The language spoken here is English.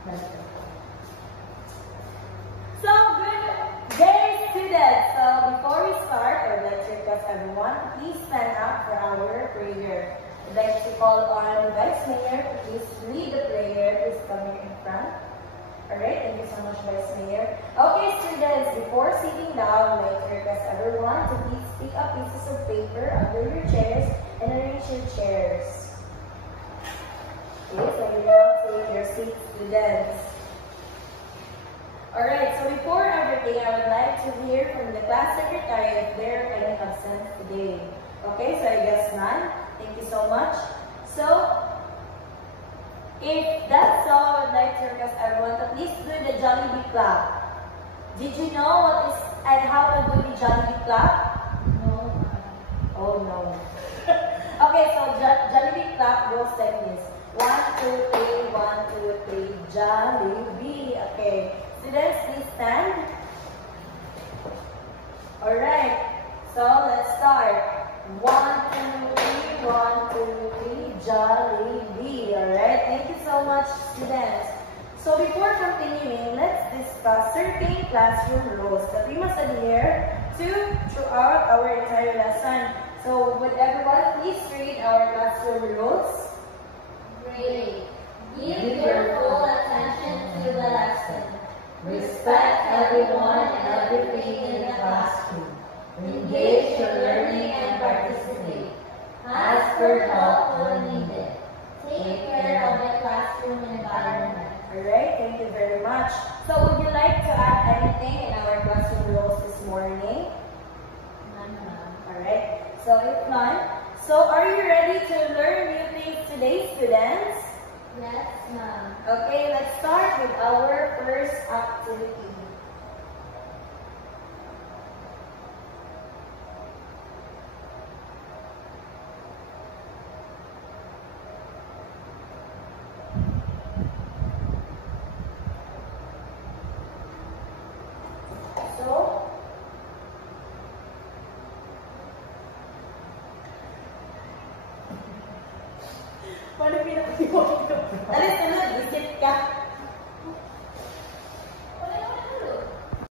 So, good day, students. So, before we start our lecture class, everyone, please stand up for our prayer. I'd like to call on the Vice Mayor to please lead the prayer. Please come here in front. Alright, thank you so much, Vice Mayor. Okay, students, before sitting down, I'd like to request everyone to please pick up pieces of paper under your chairs and arrange your chairs. Okay, so you now take your seats, students. Alright, so before everything, I would like to hear from the class secretary if there are any absent today. Okay, so I guess none. Thank you so much. So, if that's all, I would like to request everyone to please do the Jollibee clap. Did you know what is and how to do the Jollibee clap? No. Oh no. Okay, so Jollibee clap goes like this. 1, 2, 3, 1, 2, 3, Jollibee. Okay. Students, please stand. Alright, so let's start. 1, 2, 3, 1, 2, 3, Jollibee. Alright, thank you so much, students. So before continuing, let's discuss certain classroom rules that we must adhere to throughout our entire lesson. So would everyone please read our classroom rules? Great. Give your full attention to the lesson. Respect everyone and everything in the classroom. Engage in learning and participate. Ask for help when needed. Take care of the classroom environment. Alright, thank you very much. So would you like to add anything in our classroom rules this morning? None, ma'am. Alright, so if none, so are you ready to learn new things today, students? Yes, ma'am. Okay, let's start with our first activity. So, paano pinakasimulan ko? Alis, sunod, visit ka.